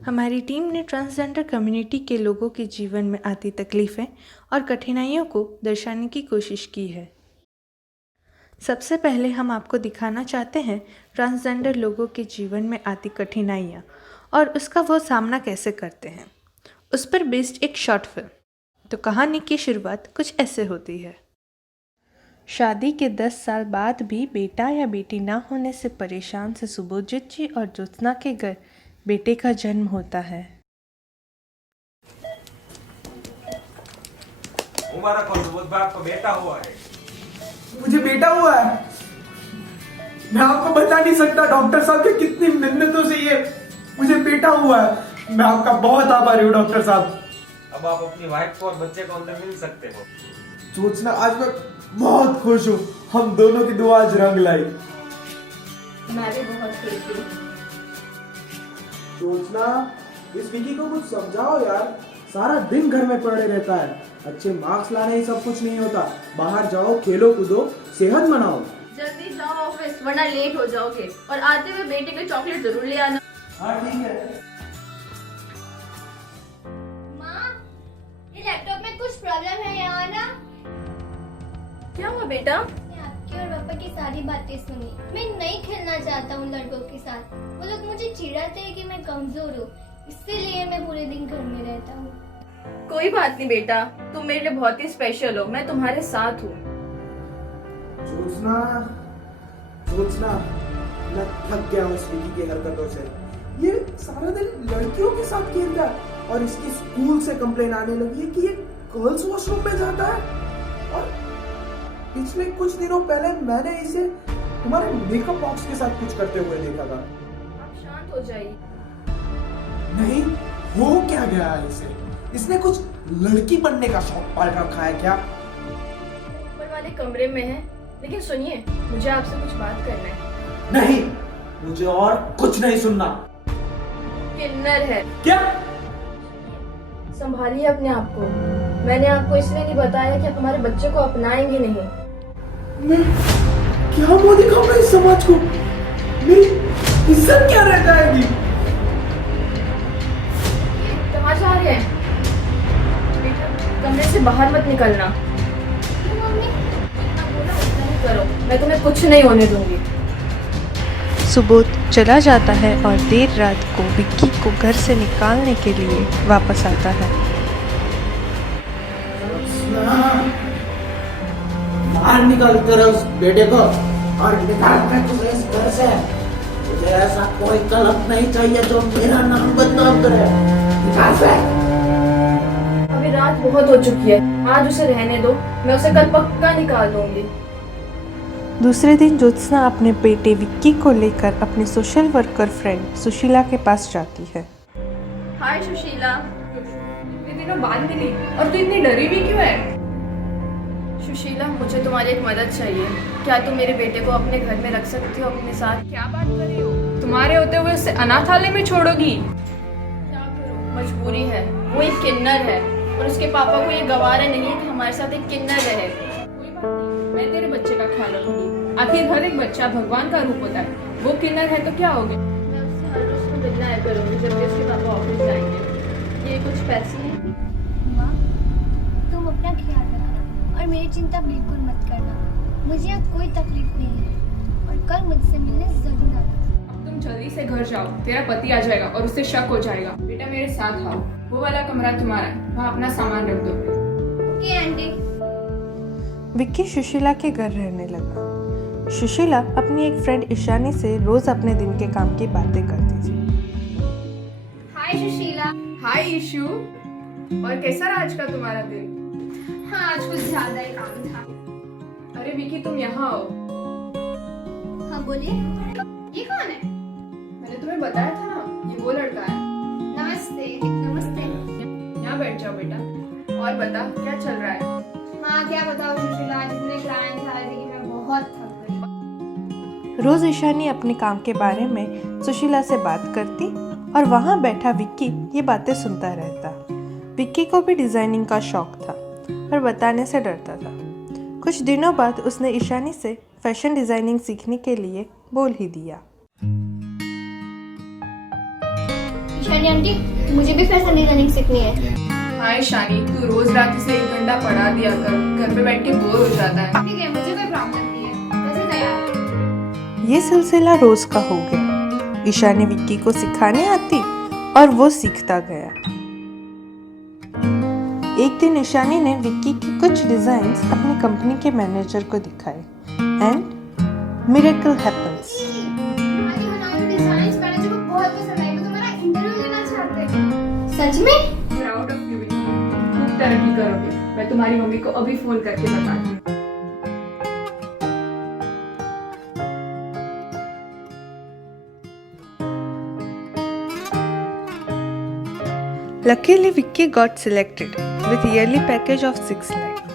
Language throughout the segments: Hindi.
हमारी टीम ने ट्रांसजेंडर कम्युनिटी के लोगों के जीवन में आती तकलीफ़ें और कठिनाइयों को दर्शाने की कोशिश की है। सबसे पहले हम आपको दिखाना चाहते हैं ट्रांसजेंडर लोगों के जीवन में आती कठिनाइयाँ और उसका वो सामना कैसे करते हैं, उस पर बेस्ड एक शॉर्ट फिल्म। तो कहानी की शुरुआत कुछ ऐसे होती है। शादी के 10 साल बाद भी बेटा या बेटी ना होने से परेशान से सुबोजित जी और ज्योत्सना के घर बेटे का जन्म होता है। मुबारक हो सुबोध भाई, आपको बेटा हुआ है। मुझे बेटा हुआ है। मैं आपको बता नहीं सकता डॉक्टर साहब की कितनी मिन्नतों से ये मुझे बेटा हुआ है। मैं आपका बहुत आभारी हूँ डॉक्टर साहब। अब आप अपनी वाइफ को और बच्चे को अंदर मिल सकते हो। सोचना आज मैं बहुत खुश हूँ, हम दोनों की दुआ आज रंग लाई। मैं भी बहुत खुश हूँ। सोचना इस विकी को कुछ समझाओ यार, सारा दिन घर में पड़े रहता है। अच्छे मार्क्स लाने ही सब कुछ नहीं होता, बाहर जाओ, खेलो कूदो, सेहत मनाओ। जल्दी जाओ ऑफिस वरना लेट हो जाओगे, और आते हुए बेटे को चॉकलेट जरूर ले आना। हाँ ठीक है। माँ, ये लैपटॉप में कुछ प्रॉब्लम है, यहाँ आना। क्या हुआ बेटा? मैंने आपकी और पापा की सारी बातें सुनी। मैं नहीं खेलना चाहता हूँ लड़कों के साथ। वो लोग मुझे चिढ़ाते हैं कि मैं कमजोर हूँ, इसीलिए मैं पूरे दिन घर में रहता हूँ। कोई बात नहीं बेटा, तुम मेरे लिए बहुत ही स्पेशल हो, मैं तुम्हारे साथ हूँ। सोचना सोचना मैं थक गया हूँ इस विकी की हरकतों से। ये सारा दिन लड़कियों के साथ खेलता है और इसकी स्कूल से कंप्लेन आने लगी है कि ये गर्ल्स वॉशरूम में जाता है। और पिछले कुछ दिनों पहले मैंने इसे तुम्हारे मेकअप बॉक्स के साथ कुछ करते हुए देखा था। आप शांत हो जाइए। नहीं, हो क्या गया है इसे? इसने कुछ लड़की बनने का शौक पाल रखा है क्या? ऊपर वाले कमरे में है, लेकिन सुनिए, मुझे आपसे कुछ बात करना है। नहीं, मुझे और कुछ नहीं सुनना। किन्नर है। क्या? संभालिए अपने आप को। मैंने आपको इसलिए नहीं बताया कि आप हमारे बच्चे को अपनाएंगे नहीं। मैं क्या मुंह दिखाऊंगा इस समाज को? मेरी इज्जत क्या रह जाएगी? कहाँ जा रहे हैं बेटा? कमरे से बाहर मत निकलना। मम्मी, जितना बोला उतना ही करो, मैं तुम्हें कुछ नहीं होने दूंगी। सुबोध चला जाता है और देर रात को विक्की को घर से निकालने के लिए वापस आता है। बाहर निकाल कर उस बेटे को और निकाल कर तुझे इस घर से। मुझे ऐसा कोई कलंक नहीं चाहिए जो मेरा नाम बदनाम करे। निकाल से। अभी रात बहुत हो चुकी है, आज उसे रहने दो, मैं उसे कल पक्का निकाल दूंगी। दूसरे दिन ज्योत्सना अपने बेटे विक्की को लेकर अपने सोशल वर्कर फ्रेंड सुशीला के पास जाती है। हाय सुशीला, इतने दिनों बाद मिली और तू इतनी डरी भी क्यों है? सुशीला, मुझे तुम्हारी एक मदद चाहिए। क्या तुम मेरे बेटे को अपने घर में रख सकती हो अपने साथ? क्या बात कर रही हो? तुम्हारे होते हुए उसे अनाथालय में छोड़ोगी? क्या करूं, मजबूरी है। वो एक किन्नर है और उसके पापा को ये गवारा नहीं है कि हमारे साथ एक किन्नर रहे। कोई बात नहीं, मैं तेरे बच्चे का ख्याल रखूंगी। आखिर हर एक बच्चा भगवान का रूप होता है। वो किन्नर है तो क्या हो गया? मैं उससे हर रोज को मिलना है करूंगी जब भी उसके पापा ऑफिस जाएंगे। ये कुछ पैसे हैं। माँ, तुम अपना ख्याल रखना और मेरी चिंता बिल्कुल मत करना। मुझे यहाँ कोई तकलीफ नहीं है और कल मुझसे मिलने जरूर आना। अब तुम जल्दी से घर जाओ, तेरा पति आ जाएगा और उससे शक हो जाएगा। बेटा मेरे साथ आओ, वो वाला कमरा तुम्हारा है, वहाँ अपना सामान रख दो। Okay aunty. विक्की सुशीला के घर रहने लगा। सुशीला अपनी एक फ्रेंड ईशानी से रोज अपने दिन के काम की बातें करती थी। हाय सुशीला। हाय ईशू, और कैसा रहा आज का तुम्हारा दिन? हाँ, आज कुछ ज्यादा ही काम था। अरे विकी, तुम यहाँ आओ। हाँ बोलिए, ये कौन है? मैंने तुम्हें बताया था ना, ये वो लड़का है। नमस्ते। नमस्ते। यहाँ बैठ जाओ बेटा, और बता क्या चल रहा है? हाँ क्या बताओ सुशीला, आज इतने क्लाइंट्स आए थे कि मैं बहुत थक गई। रोज ईशानी अपने काम के बारे में सुशीला से बात करती और वहाँ बैठा विक्की ये बातें सुनता रहता। विक्की को भी डिजाइनिंग का शौक था पर बताने से डरता था। कुछ दिनों बाद उसने ईशानी से फैशन डिजाइनिंग सीखने के लिए बोल ही दिया। ईशानी आंटी, मुझे भी फैशन डिजाइनिंग सीखनी है। हाय शानी, तू रोज रात से 1 घंटा पढ़ा दिया कर, घर पे बैठ के बोर हो जाता है। ठीक है, मुझे कोई प्रॉब्लम नहीं है, वैसे तैयार। ये सिलसिला रोज का हो गया। ईशानी विक्की को सिखाने आती और वो सीखता गया। एक दिन ईशानी ने विक्की की कुछ डिजाइन्स अपनी कंपनी के मैनेजर को दिखाए एंड मिरेकल हैपेंस। तुम्हारी बनाई हुई डिजाइन्स मैनेजर को बहुत पसंद आई, वो तुम्हारा इंटरव्यू लेना चाहते हैं। सच में? प्राउड ऑफ यू विक्की, खूब तरक्की करोगे। मैं तुम्हारी मम्मी को अभी फोन करके बताती हूँ। Luckily, Vicky got selected with yearly package of 6 lakh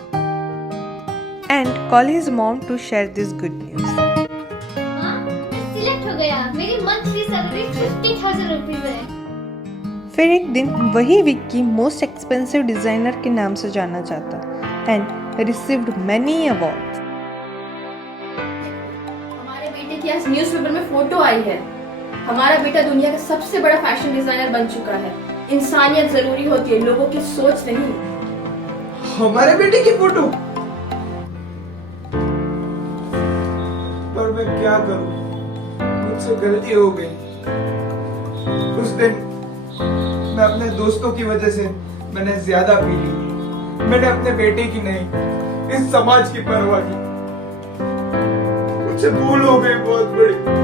and call his mom to share this good news. हाँ, मैं सिलेक्ट हो गया। मेरी मंथली सैलरी 50,000 रुपीज है। फिर एक दिन वही विक्की मोस्ट एक्सपेंसिव डिजाइनर के नाम से जाना जाता एंड रिसीव्ड मैनी अवार्ड्स। हमारे बेटे की आज न्यूज़पेपर में फोटो आई है। हमारा बेटा दुनिया का सबसे बड़ा फैशन डिजाइनर बन चुका है। इंसानियत जरूरी होती है, लोगों की सोच नहीं। हमारे बेटे की फोटो। पर मैं क्या करूं, मुझसे गलती हो गई। उस दिन मैं अपने दोस्तों की वजह से मैंने ज्यादा पी ली। मैंने अपने बेटे की नहीं, इस समाज की परवाह की। मुझसे भूल हो गई बहुत बड़ी।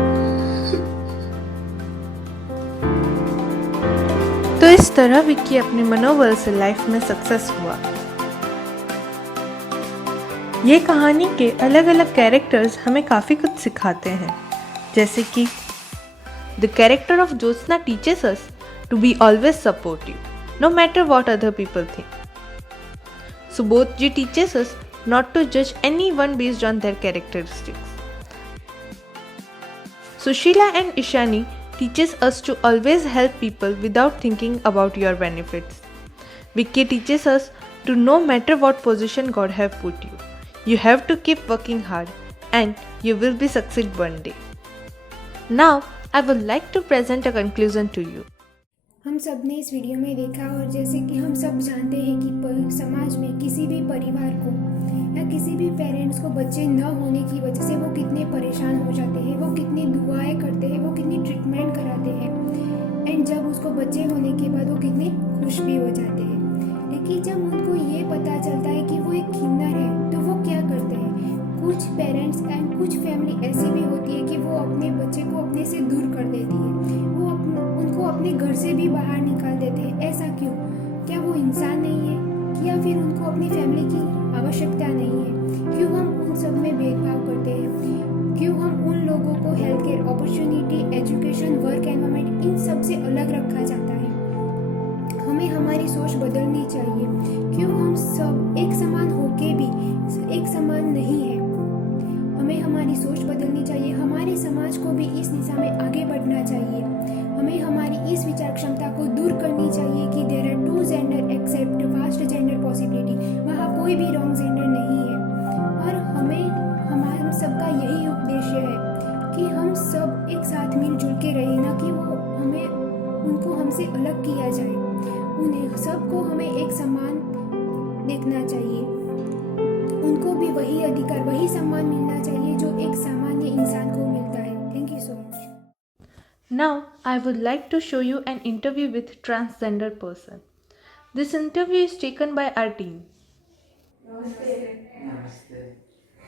तो इस तरह विक्की अपने मनोबल से लाइफ में सक्सेस हुआ। ये कहानी के अलग अलग कैरेक्टर्स हमें काफ़ी कुछ सिखाते हैं, जैसे कि the character of Jyotsna teaches us to be always supportive no matter what other people think. Subodh ji teaches us not to जज anyone based on their characteristics. Sushila and Ishani teaches us to always help people without thinking about your benefits. Vicky teaches us to no matter what position God have put you, you have to keep working hard and you will be succeed one day. Now, I would like to present a conclusion to you. हम सब ने इस वीडियो में देखा, और जैसे कि हम सब जानते हैं कि समाज में किसी भी परिवार को या किसी भी पेरेंट्स को बच्चे न होने की वजह से वो कितने परेशान हो जाते हैं, वो कितनी दुआएं करते हैं, वो कितनी ट्रीटमेंट कराते हैं, एंड जब उसको बच्चे होने के बाद वो कितने खुश भी हो जाते हैं। लेकिन जब उनको ये पता चलता है कि वो एक किन्नर है, तो वो क्या करते हैं। कुछ पेरेंट्स एंड कुछ फैमिली ऐसी भी होती है कि वो अपने बच्चे को अपने से दूर कर देती है, वो उनको अपने घर से भी बाहर निकाल देते हैं। ऐसा क्यों? क्या वो इंसान नहीं है, या फिर उनको अपनी फैमिली की आवश्यकता नहीं है? क्यों हम उन सब में भेदभाव करते हैं? क्यों हम उन लोगों को health care opportunity, education, work environment, इन सब से अलग रखा जाता है? हमें हमारी सोच बदलनी चाहिए। क्यों हम सब एक समान होके भी एक समान नहीं है? हमें हमारी सोच बदलनी चाहिए। हमारे समाज को भी इस दिशा में आगे बढ़ना चाहिए। हमें हमारी इस विचार क्षमता को दूर करनी चाहिए कि there are 2 gender except vast gender possibility. वहाँ कोई भी रॉन्ग जेंडर नहीं है। और हम सबका यही उद्देश्य है कि हम सब एक साथ मिलजुल के रहें, ना कि उनको हमसे अलग किया जाए। उन्हें सबको हमें एक समान देखना चाहिए। उनको भी वही अधिकार, वही सम्मान मिलना चाहिए जो एक सामान्य इंसान को मिलता है। Thank you so much. Now, I would like to show you an interview with transgender person. This interview is taken by our team.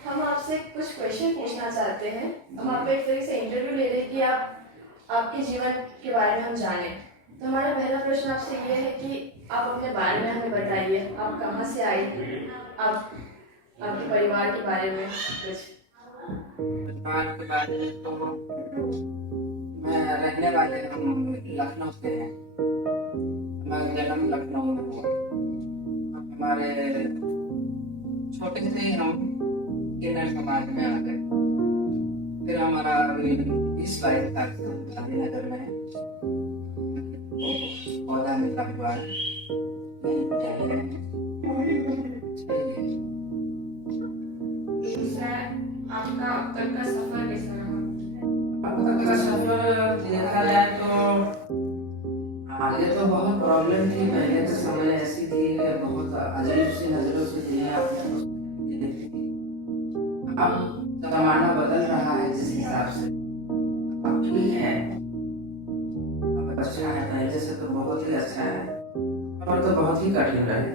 हम आपसे कुछ क्वेश्चन पूछना चाहते हैं। हम आप एक तरह से इंटरव्यू ले रहे हैं कि आपके जीवन के बारे में हम जानें। तो हमारा पहला प्रश्न आपसे ये है कि आप अपने बारे में हमें बताइए। आप कहाँ से आए, आपके परिवार के बारे में कुछ। परिवार के बारे में तो मैं रहने वाले हम लखनऊ से हैं। हमारा जन्म लखनऊ में हुआ। हमारे छोटे से ही हम किन्नर समाज में आ गए। फिर हमारा 20-22 साल से गांधीनगर में पौधा मिलता हुआ है। आपका अब तक का सफर कैसा रहा? अब तक का सफर देखा जाए तो आगे तो बहुत प्रॉब्लम थी। पहले तो समय ऐसी थी कि बहुत अजीब सी नजरों से दुनिया अपने को देखती थी। अब जमाना बदल रहा है जिस हिसाब से, अब ठीक है, अब अच्छा है, पहले से तो बहुत ही अच्छा है। और तो बहुत ही कठिन रहे,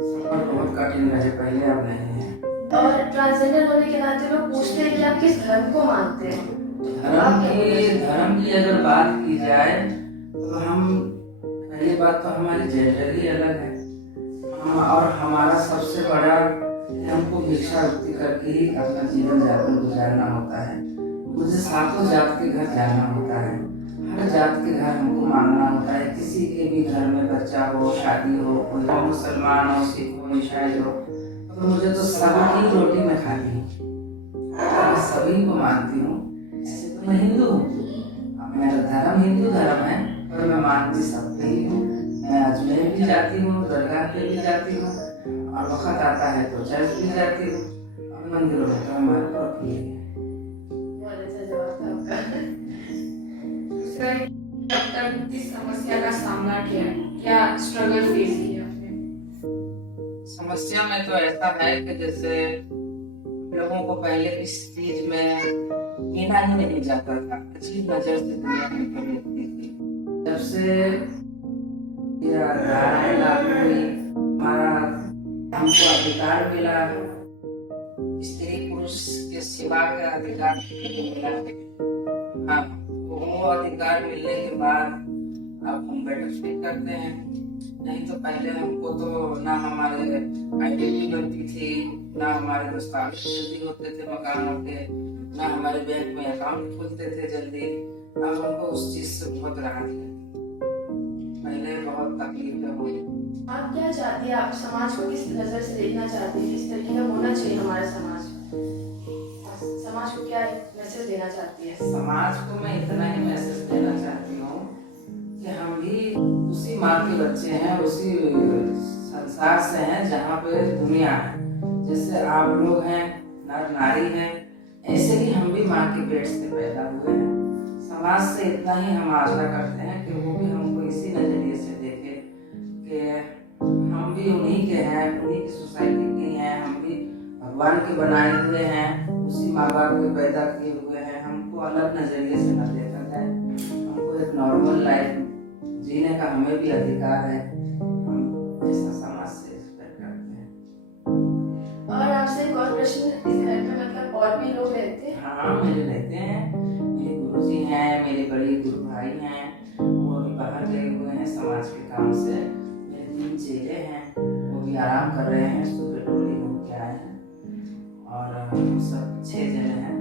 सफर बहुत कठिन रहे पहले, अब नहीं है। और ट्रांसजेंडर होने के नाते लोग पूछते हैं कि आप किस धर्म को मानते हैं? धर्म की अगर बात की जाए तो हम, पहली बात तो हमारी जेंडर ही अलग है। और हमारा सबसे बड़ा, हमको भिक्षावृत्ति करके ही अपना जीवन यापन गुजारना होता है। मुझे 7 जात के घर जाना होता है, हर जात के घर हमको मांगना होता है। किसी के भी घर में बच्चा हो, शादी हो, कोई मुसलमान हो, सिख हो, ईसाई हो, तो मुझे तो सबकी रोटी में खाती हूँ, मैं सभी को मानती हूँ। ऐसे तो मैं हिंदू हूँ, मेरा धर्म हिंदू धर्म है, पर मैं मानती सबको ही हूँ। मैं अजमेर भी जाती हूँ, दरगाह पे भी जाती हूँ, और वक्त आता है तो चर्च भी जाती हूँ, और मंदिरों में तो हमारे पास भी है। बहुत अच्छा जवाब था आपका। दूसरा, अब तक किस समस्या का सामना किया है? क्या स्ट्रगल फेस किया आपने? समस्या में तो ऐसा है कि जैसे लोगों को पहले इस चीज में गिना ही नहीं जाता था, अजीब नजर से दुनिया में देखती थी। जब से धाराएं लागू हुई, हमारा हमको अधिकार मिला, स्त्री पुरुष के सिवा का अधिकार मिला। हाँ, वो अधिकार मिलने के बाद अब हम बेटर फील करते हैं। नहीं तो पहले हमको तो ना हमारे आइडेंटिटी बनती थी, ना हमारे दस्तावेज जल्दी होते थे मकानों के, ना हमारे बैंक में अकाउंट खुलते थे जल्दी। अब हमको उस चीज से बहुत राहत है, पहले बहुत तकलीफें हुई। आप क्या चाहती हैं? आप समाज को किस नजर से देखना चाहती हैं? किस तरीके का होना चाहिए हमारा समाज? समाज को क्या मैसेज देना चाहती है? समाज को मैं इतना ही मैसेज देना चाहती हूँ कि हम भी उसी माँ के बच्चे हैं, उसी संसार से हैं जहाँ पे दुनिया है। जैसे आप लोग हैं, नर नारी हैं, ऐसे ही हम भी माँ के पेट से पैदा हुए हैं। समाज से इतना ही हम आशा करते हैं कि वो भी हमको इसी नजरिए से देखे कि हम भी उन्हीं के हैं, उन्हीं की सोसाइटी के हैं, हम भी भगवान के बनाए हुए हैं, उसी माँ बाप के पैदा किए हुए हैं। हमको अलग नजरिए से न देखा जाए, हमको एक नॉर्मल लाइफ जीने का हमें भी अधिकार है। हम ऐसा समाज से एक्सपेक्ट करते हैं। और आपसे एक और प्रश्न, इस घर में मतलब और भी लोग रहते हैं? हाँ, मेरे रहते हैं, मेरे गुरुजी हैं, मेरे बड़े गुरु भाई हैं, वो अभी बाहर गए हुए हैं समाज के काम से। मेरे 3 चेले हैं, वो भी आराम कर रहे हैं, सुबह डोली घूम के आए हैं। और हम सब 6 जने हैं,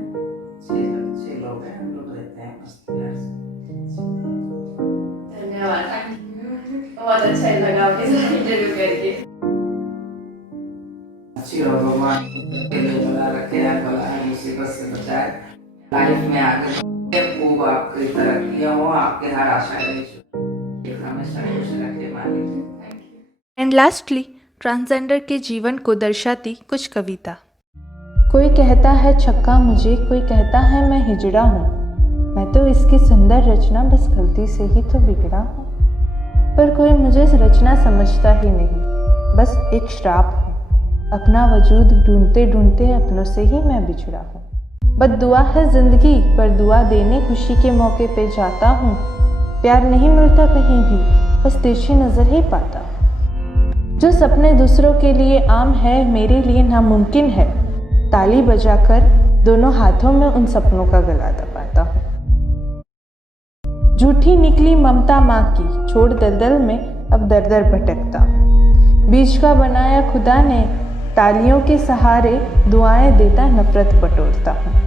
6 लोग हैं, हम लोग रहते हैं मस्त प्यार से। धन्यवाद, बहुत अच्छा लगा आपके साथ इंटरव्यू करके। अच्छी हो, भगवान के लिए भला रखे, भला मुसीबत से बचाए, लाइफ में आगे खूब आपकी तरक्कियां हो, आपके हर आशा हमेशा खुश रखे मालिक। एंड लास्टली, ट्रांसजेंडर के जीवन को दर्शाती कुछ कविता। कोई कहता है छक्का मुझे, कोई कहता है मैं हिजड़ा हूँ, मैं तो इसकी सुंदर रचना बस गलती से ही तो बिगड़ा हूँ। पर कोई मुझे रचना समझता ही नहीं, बस एक श्राप हूँ, अपना वजूद ढूंढते ढूंढते अपनों से ही मैं बिछड़ा हूँ। बद्दुआ है जिंदगी पर दुआ देने खुशी के मौके पे जाता हूँ, प्यार नहीं मिलता कहीं भी, बस तिरछी नजर ही पाता हूँ। जो सपने दूसरों के लिए आम है मेरे लिए नामुमकिन है, ताली बजाकर दोनों हाथों में उन सपनों का गला दबाता हूँ। झूठी निकली ममता माँ की, छोड़ दलदल में अब दर दर भटकता हूँ। बीच का बनाया खुदा ने, तालियों के सहारे दुआएं देता नफरत बटोरता हूँ।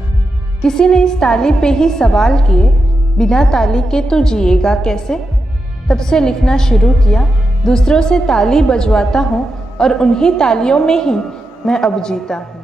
किसी ने इस ताली पे ही सवाल किए, बिना ताली के तो जिएगा कैसे? तब से लिखना शुरू किया, दूसरों से ताली बजवाता हूँ और उन्हीं तालियों में ही मैं अब जीता हूँ।